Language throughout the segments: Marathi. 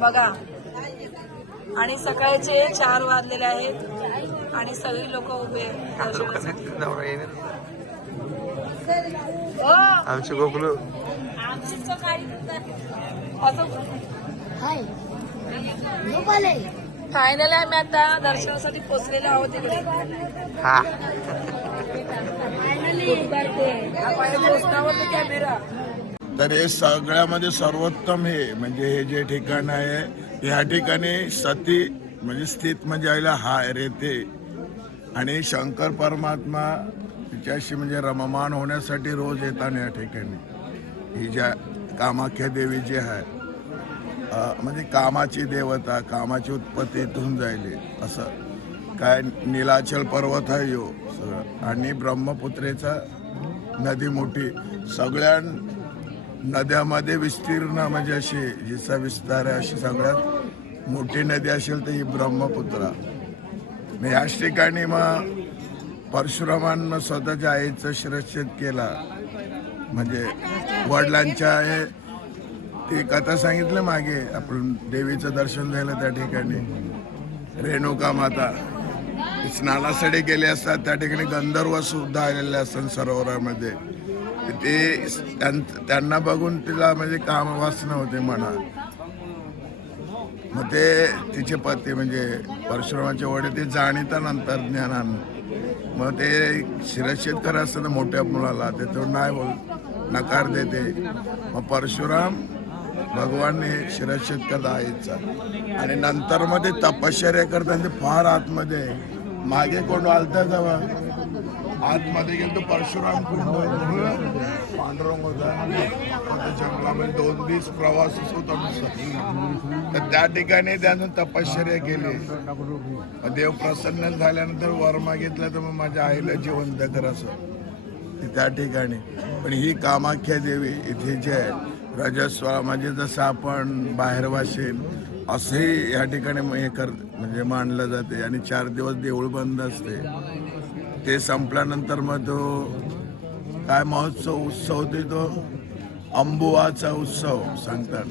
बघा. आणि सकाळचे 4 वाजलेले आहेत आणि सगळी लोक उभे आमचे गोकुलू फायनल आम्ही आता दर्शनासाठी पोहोचलेलो आहोत इकडे. हा कॅमेरा. तर हे सगळ्यामध्ये सर्वोत्तम हे म्हणजे हे जे ठिकाण आहे या ठिकाणी सती म्हणजे स्थित म्हणजे आईला हाय रेते आणि शंकर परमात्मा तिच्याशी म्हणजे रममान होण्यासाठी रोज येतात या ठिकाणी. ही ज्या कामाख्या देवी जी आहे म्हणजे कामाची देवता, कामाची उत्पत्ती इथून जायली असं काय. नीलाचल पर्वत आहे यो सगळं आणि ब्रह्मपुत्रेचा नदी मोठी सगळ्या नद्यामध्ये विस्तीर्ण म्हणजे अशी जिचा विस्तार आहे अशी सगळ्यात मोठी नदी असेल तर ही ब्रह्मपुत्रा. याच ठिकाणी मग परशुरामांना स्वतःच्या आईचा शिरच्छेद केला म्हणजे वडिलांच्या हे ती कथा सांगितलं मागे. आपण देवीचं दर्शन झालं त्या ठिकाणी. रेणुका माता स्नानासाठी गेले असतात त्या ठिकाणी गंधर्व सुद्धा आलेले असतात सरोवरामध्ये. ते त्यांना बघून तिला म्हणजे कामवासना होते मनात. मग ते तिचे पती म्हणजे परशुरामाचे वडील ते जाणीता नंतर ज्ञानानं मग ते शिरच्छेद करत असताना मोठ्या मुलाला ते तो नाही बोल नकार देते. मग परशुराम भगवानने शिरच्छेद करता आईचा आणि नंतर मध्ये तपश्चर्या करताना ते फार आतमध्ये मागे कोण आलता तेव्हा आतमध्ये गेलो तो परशुराम कुंड पांडुरंग होता जंगलामध्ये 2 दिवस प्रवास होता तर त्या ठिकाणी त्यानं तपश्चर्या केली. देव प्रसन्न झाल्यानंतर वर मागितलं तर मग माझ्या आईला जिवंत कर असं त्या ठिकाणी. पण ही कामाख्या देवी इथे जे आहे रजस्वला म्हणजे जसं आपण बाहेर वाशेल असंही या ठिकाणी हे म्हणजे मानलं जाते. आणि 4 दिवस देऊळ बंद असते. ते संपल्यानंतर मग तो काय महोत्सव उत्सव होते तो अंबुवाचा उत्सव सांगतात.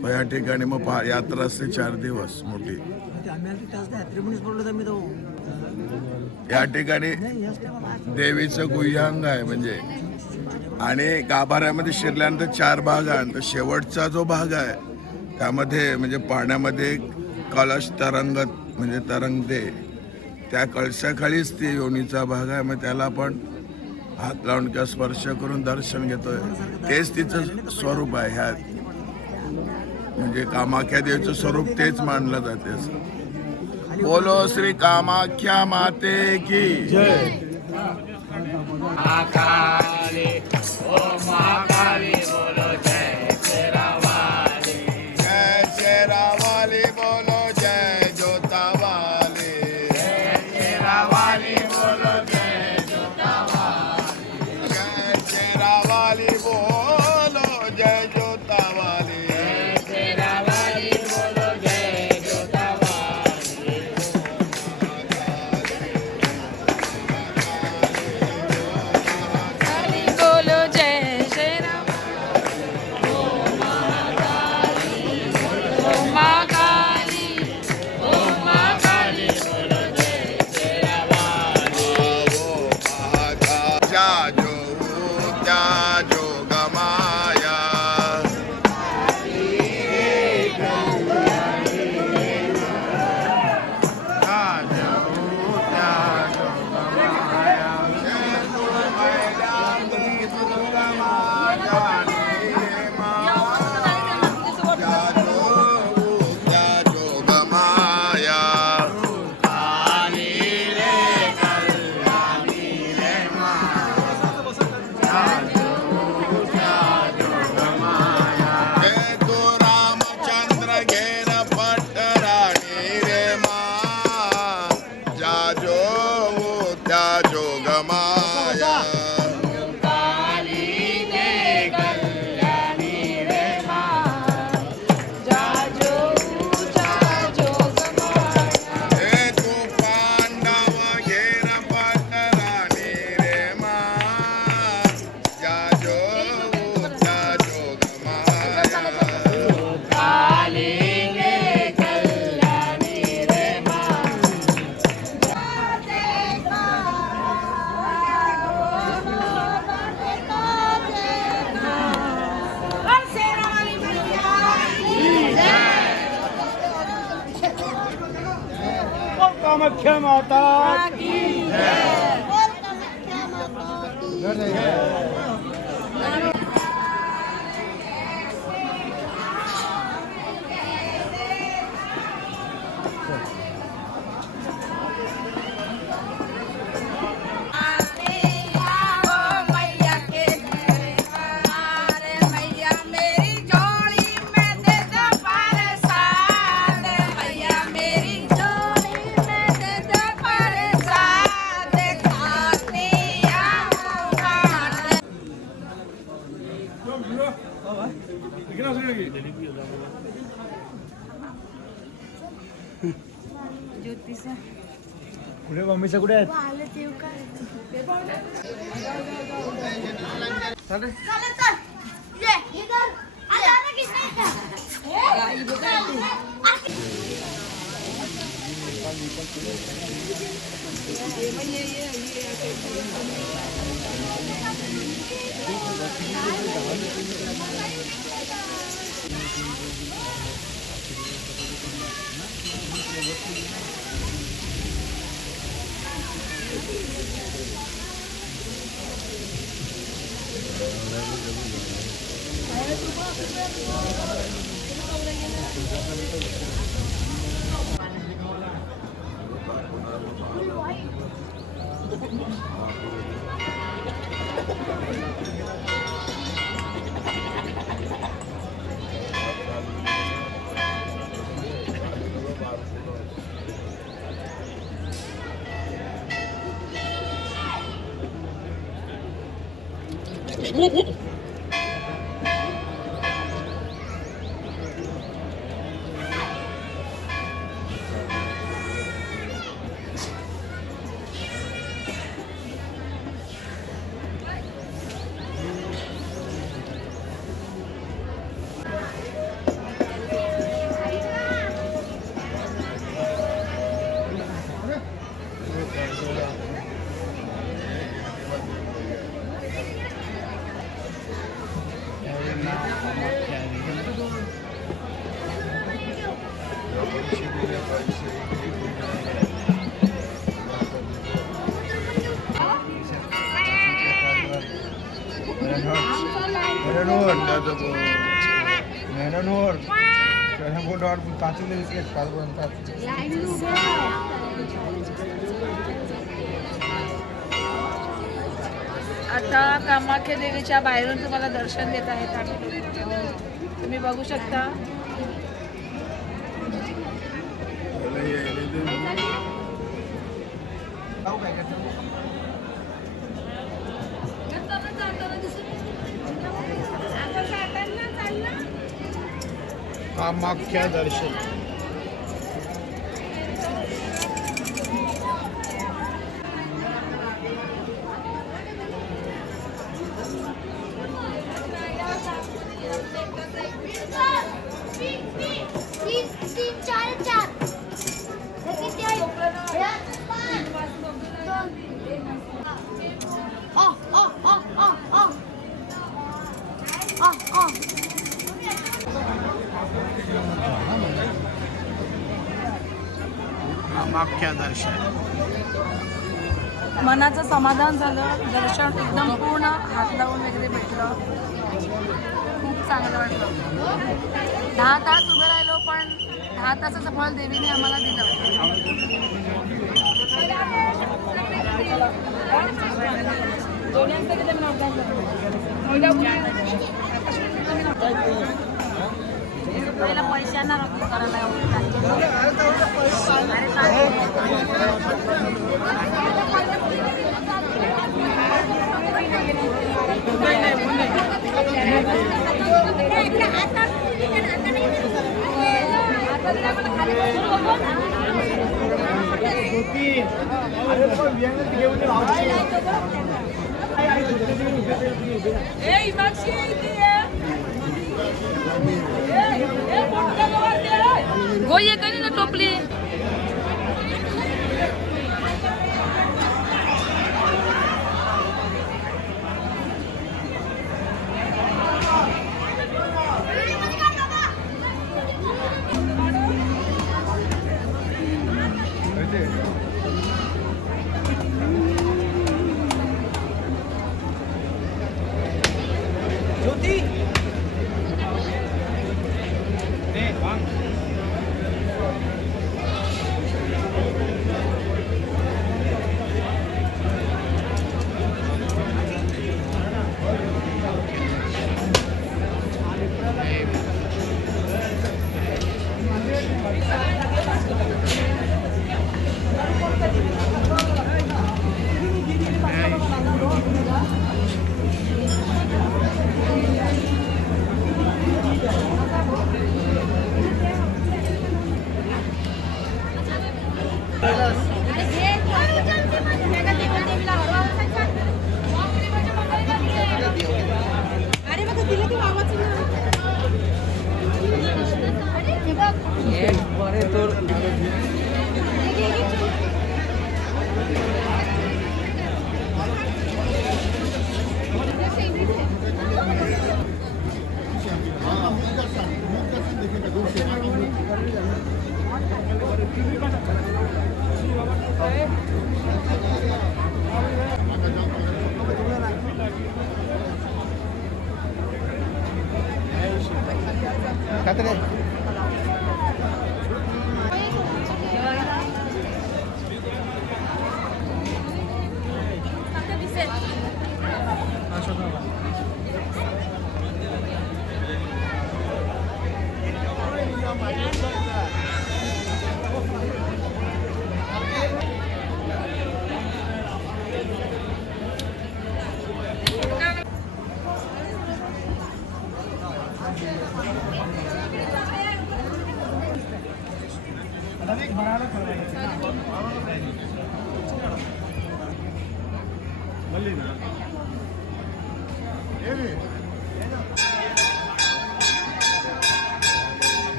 मग या ठिकाणी मग यात्रा असते 4 दिवस मोठी. या ठिकाणी देवीचं गुह्यांग आहे म्हणजे आणि गाभाऱ्यामध्ये शिरल्यानंतर 4 भाग आहे. तर शेवटचा जो भाग आहे त्यामध्ये म्हणजे पाण्यामध्ये कलश तरंगत म्हणजे तरंगते त्या कळशाखालीच ती योनीचा भाग आहे. मग त्याला आपण हात लावून किंवा स्पर्श करून दर्शन घेतोय. तेच तिचं स्वरूप आहे. ह्या म्हणजे कामाख्या देवीचं स्वरूप तेच मानलं जाते. बोलो श्री कामाख्या माते की जय. कामाख्या माता कुठे मम्मीच्या कुठे आहेत आता कामाख्या देवीच्या बाहेरून तुम्हाला दर्शन देत आहेत आम्ही. तुम्ही बघू शकता. कामाख्या दर्शन कामाख्या दर्शन मनाचं समाधान झालं. दर्शन एकदम पूर्ण हात लावून वगैरे भेटलं. खूप चांगलं वाटलं. 10 तास उभं राहिलो पण 10 तासाचं फळ देवीने आम्हाला दिलं. पहिला पैशांना रद्द करायला गोये कधी ना टोपली.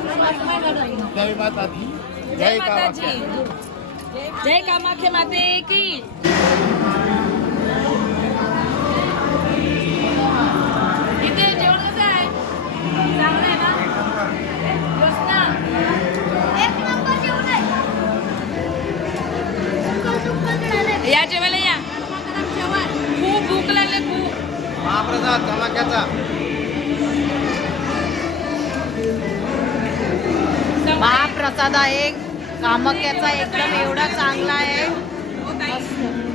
जय माता दी. जय माताजी. जय कामाख्या माते की. इथे जेवण कसं आहे? चांगलं आहे ना? योजना एक नंबर जेवण आहे. या जेवायला या. खूप भूक लागली खूप. महाप्रसाद कामाख्याचा. महाप्रसाद आहे कामाख्याचा एकदम एवढा चांगला आहे. हो ताई.